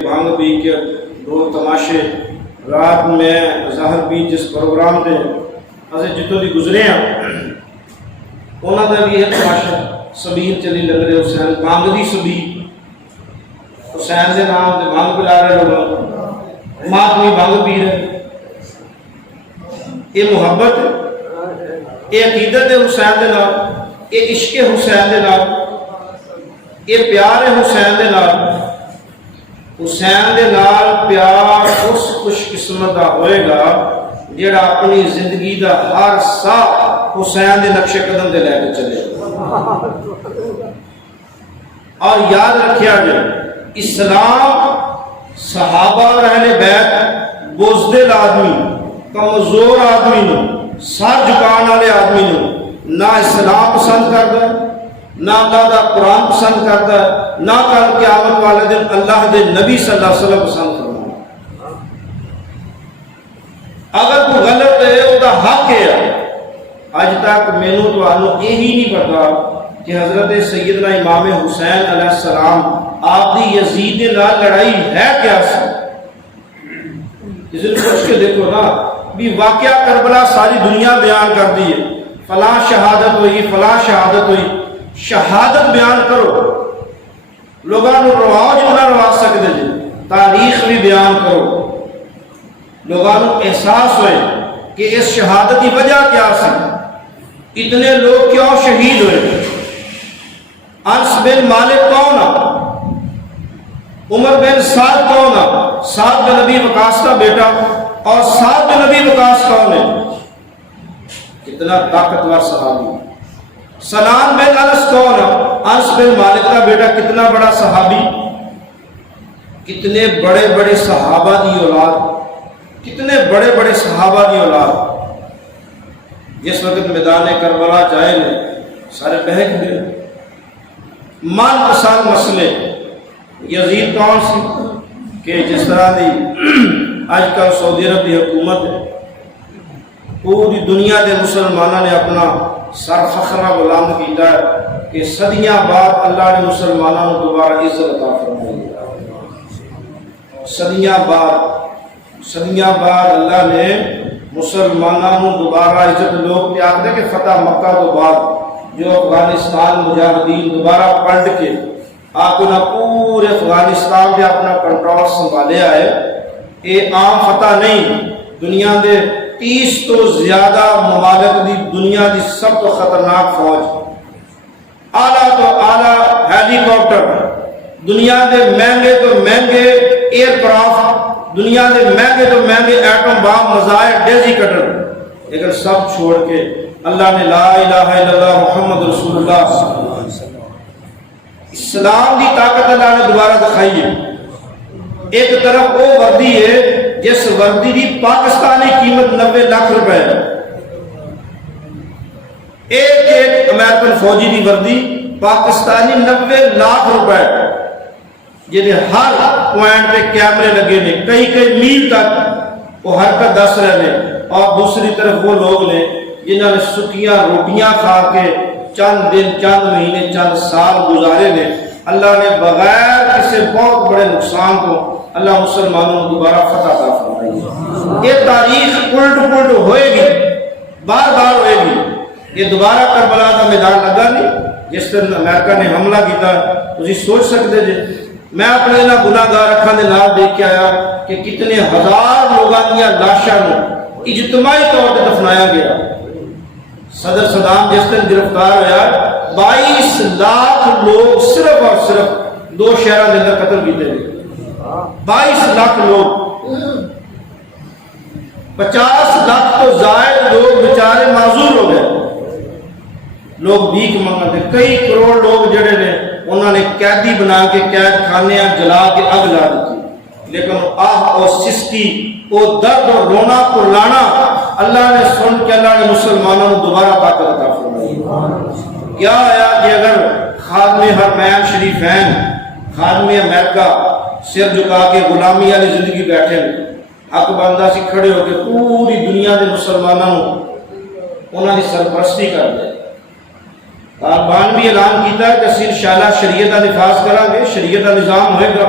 بھانگ بھی کے ڈول تماشے رات میں ظاہر بھی جس پروگرام دے اسے جتوں دی گزرے ہیں انہوں نے بھی ایک تماشا سبیر چلی لگ رہے حسین بھانگ دی سبیر حسین دے نام دے بھانگ پلا رہے لوگ ماتمی بھانگ پی رہے یہ محبت یہ عقیدت حسین دے نام یہ عشق حسین دے نام یہ پیار حسین دے نام حسین دے نال پیار اس خوش قسمت دا ہوئے گا جڑا اپنی زندگی دا ہر ساہ حسین دے نقش قدم دے لے کے چلے اور یاد رکھیا جائے اسلام صحابہ اور اہل بیت بزدل آدمی کمزور آدمی نو سر جھکان والے آدمی نو نہ اسلام پسند کرتا ہے نہ اللہ دا قرآن پسند کرتا ہے نہ کل قیامت والے دن اللہ دے نبی صلی اللہ علیہ وسلم پسند کرتا ہے اگر کوئی غلط ہے وہ دا حق ہے اج تک مینوں تانوں یہی نہیں پتا کہ حضرت سیدنا امام حسین علیہ السلام آپ دی یزید دے نال لڑائی ہے کیا سی اس نے پوچھ کے دیکھو نا بھی واقعہ کربلا ساری دنیا بیان کر دی ہے فلاں شہادت ہوئی فلاں شہادت ہوئی شہادت بیان کرو لوگوں کو رواج نہ روا سکتے جی تاریخ بھی بیان کرو لوگوں کو احساس ہوئے کہ اس شہادت کی وجہ کیا سی اتنے لوگ کیوں شہید ہوئے انس بن مالک کون عمر بن سعد کون سعد بن نبی وقاص کا بیٹا اور سعد بن نبی وقاص کون ہے کتنا طاقتور صحابی سنان بن انس کون انس بن مالک کا بیٹا کتنا بڑا صحابی کتنے بڑے بڑے صحابہ دی اولاد کتنے بڑے بڑے صحابہ دی اولاد جس وقت میدان کربلا جائے نے سارے بہک گئے من پسند مسئلے یزید کون سی کہ جس طرح دی آج کل سعودی عرب کی حکومت ہے پوری دنیا کے مسلمانوں نے اپنا سر فخرہ بلند کیتا ہے کہ صدیاں بعد اللہ نے مسلمانوں کو دوبارہ عزت عطا فرمائی صدیاں بعد اللہ نے مسلمانوں کو دوبارہ عزت لوگ کیا آخر کہ فتح مکہ تو بعد جو افغانستان مجاہدین دوبارہ پلٹ کے آپ نے پورے افغانستان میں اپنا کنٹرول سنبھالے آئے یہ عام فتح نہیں دنیا دے 30 تو زیادہ ممالک دی دنیا دی سب تو خطرناک فوج اعلیٰ تو اعلیٰ ہیلی کاپٹر دنیا دے مہنگے تو مہنگے ایئر کرافٹ دنیا دے مہنگے تو مہنگے ایٹم بام مزائل ڈیزی کٹر لیکن سب چھوڑ کے اللہ نے لا الہ الا اللہ محمد رسول اللہ صلی اللہ علیہ وسلم اسلام دی طاقت اللہ نے دوبارہ دکھائی ہے ایک طرف وہ وردی ہے جس وردی دی پاکستانی قیمت 90 لاکھ روپے ہے ایک امریکن فوجی دی وردی پاکستانی 90 لاکھ روپے جنہیں ہر پوائنٹ پہ کیمرے لگے نے کئی میل تک وہ حرکت دس رہے ہیں اور دوسری طرف وہ لوگ نے جنہوں نے سکیاں روٹیاں کھا کے چند دن چند مہینے چند سال گزارے نے اللہ نے بغیر کسی بہت بڑے نقصان کو اللہ مسلمانوں کو دوبارہ فتح عطا فرمائی یہ تاریخ الٹ ہوئے گی بار بار ہوئے گی یہ دوبارہ کربلا کا میدان لگا نہیں جس طرح امریکہ نے حملہ کیا تھی سوچ سکتے جی میں اپنے نہ گناہ گار اکھاں دے نال دیکھ کے آیا کہ کتنے ہزار لوگوں کی لاشاں اجتماعی طور پہ دفنایا گیا صدر صدام جس دن گرفتار ہوا 22 لاکھ لوگ صرف اور صرف 2 شہروں کے اندر قتل کیتے گئے 22 لاکھ لوگ 50 لاکھ تو زائد لوگ بیچارے معذور ہو گئے لوگ بھیک منگتے کئی کروڑ لوگ جڑے نے انہوں نے قیدی بنا کے قید خانے جلا کے اگ لا دیتی لیکن آہ اور سستی وہ درد اور رونا پرلانا اللہ نے سن کے اللہ نے مسلمانوں کو دوبارہ طاقت عطا فرمائی کیا آیا کہ اگر خادم حرمین شریفین خادم امریکہ سر جھکا کے غلامی والی زندگی بیٹھے حق بندہ سے کھڑے ہو کے پوری دنیا کے مسلمانوں انہوں نے سرپرستی کر دے طالبان بھی اعلان کیتا ہے کہ اسی انشاءاللہ شریعت کا نفاذ کریں گے شریعت کا نظام ہوئے گا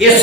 AC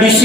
DC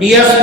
DSP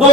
2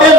3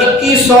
2100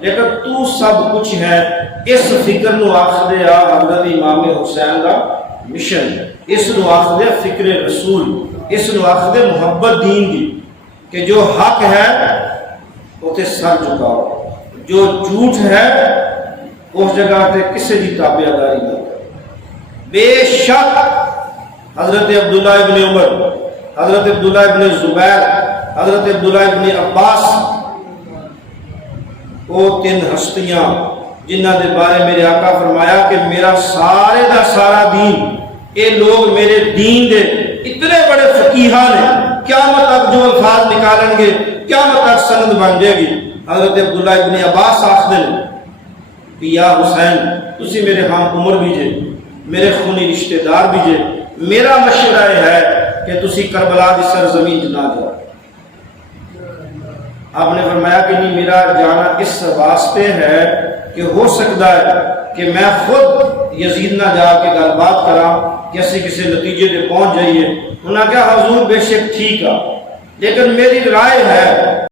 لیکن تو سب کچھ ہے. اس فکر نو آخدے آ حضرت امام حسین دا مشن, اس نو آخدے فکر رسول, اس نو آخدے محبت دین دی, کہ جو حق ہے اسے سر جھکاؤ, جو جھوٹ ہے اس جگہ تے کسی دی تابعداری نہ کرو. بے شک حضرت عبداللہ ابن عمر, حضرت عبداللہ ابن زبیر, حضرت عبداللہ ابن عباس, وہ تین ہستیاں جنہ دے بارے میرے آقا فرمایا کہ میرا سارے دا سارا دین, اے لوگ میرے دین دے اتنے بڑے فقیہاں نے, قیامت تک جو الفاظ نکالیں گے قیامت تک سند بن جائے گی. حضرت عبداللہ ابن عباس آخدے کہ یا حسین تسی میرے ہم عمر بھی جے, میرے خونی رشتہ دار بھی جے, میرا مشورہ یہ ہے کہ تسی کربلا دی سرزمین نہ جاؤ. آپ نے فرمایا کہ نہیں, میرا جانا اس واسطے ہے کہ ہو سکتا ہے کہ میں خود یزید نہ جا کے گل بات کراں کہ کسی نتیجے پہ پہنچ جائیے. انہوں نے کہا حضور بے شک ٹھیک ہے, لیکن میری رائے ہے